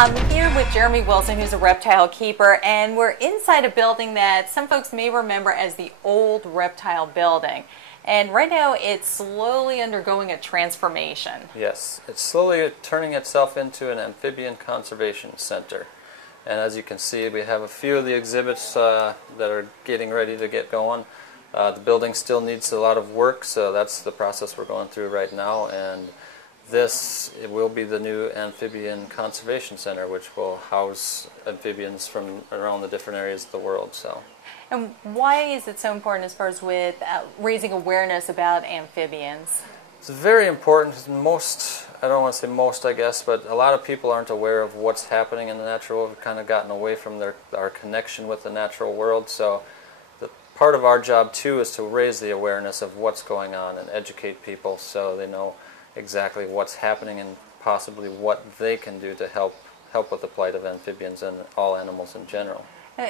I'm here with Jeremy Wilson, who's a reptile keeper, and we're inside a building that some folks may remember as the old reptile building. And right now it's slowly undergoing a transformation. Yes, it's slowly turning itself into an amphibian conservation center. And as you can see, we have a few of the exhibits that are getting ready to get going. The building still needs a lot of work, so that's the process we're going through right now. And it will be the new amphibian conservation center, which will house amphibians from around the different areas of the world. And why is it so important as far as with raising awareness about amphibians? It's very important. I don't want to say most, I guess, but a lot of people aren't aware of what's happening in the natural world. We've kind of gotten away from our connection with the natural world. So part of our job, too, is to raise the awareness of what's going on and educate people so they know exactly what's happening and possibly what they can do to help with the plight of amphibians and all animals in general.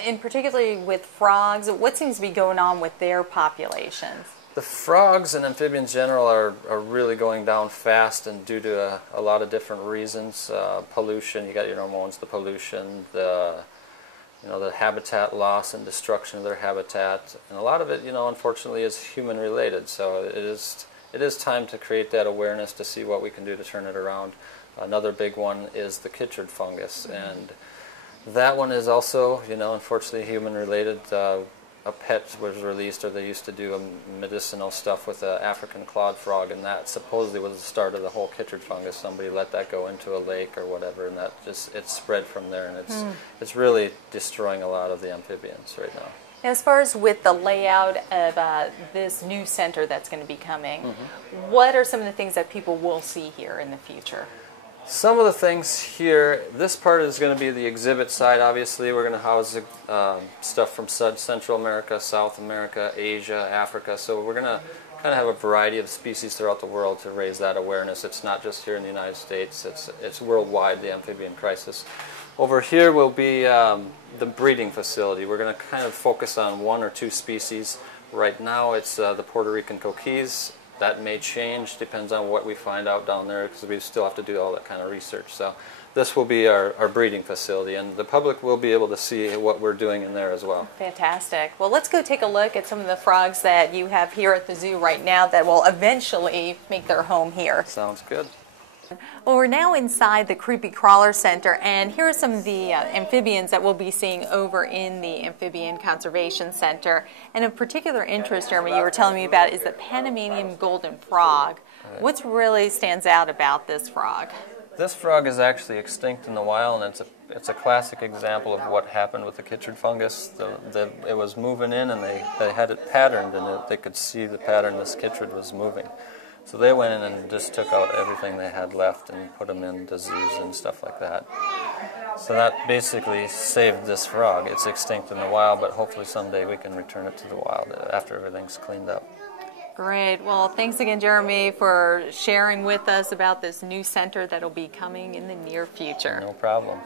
In particularly with frogs, what seems to be going on with their populations? The frogs and amphibians in general are really going down fast, and due to a lot of different reasons. Pollution, you got your normal ones, the pollution, the habitat loss and destruction of their habitat, and a lot of it, unfortunately is human related. So it is time to create that awareness to see what we can do to turn it around. Another big one is the chytrid fungus, and that one is also, unfortunately human related. A pet was released, or they used to do medicinal stuff with the African clawed frog, and that supposedly was the start of the whole chytrid fungus. Somebody let that go into a lake or whatever, and it spread from there, and it's really destroying a lot of the amphibians right now. As far as with the layout of this new center that's going to be coming, what are some of the things that people will see here in the future? Some of the things here, this part is going to be the exhibit side. Obviously, we're going to house stuff from Central America, South America, Asia, Africa. So we're going to kind of have a variety of species throughout the world to raise that awareness. It's not just here in the United States. It's worldwide, the amphibian crisis. Over here will be the breeding facility. We're going to kind of focus on one or two species. Right now it's the Puerto Rican coquis. That may change, depends on what we find out down there, because we still have to do all that kind of research. So this will be our breeding facility, and the public will be able to see what we're doing in there as well. Fantastic. Well, let's go take a look at some of the frogs that you have here at the zoo right now that will eventually make their home here. Sounds good. Well, we're now inside the Creepy Crawler Center, and here are some of the amphibians that we'll be seeing over in the Amphibian Conservation Center. And of particular interest, Jeremy, you were telling me about is the Panamanian golden frog. What really stands out about this frog? This frog is actually extinct in the wild, and it's a classic example of what happened with the chytrid fungus. It was moving in, and they had it patterned, and they could see the pattern this chytrid was moving. So they went in and just took out everything they had left and put them in zoos and stuff like that. So that basically saved this frog. It's extinct in the wild, but hopefully someday we can return it to the wild after everything's cleaned up. Great. Well, thanks again, Jeremy, for sharing with us about this new center that will be coming in the near future. No problem.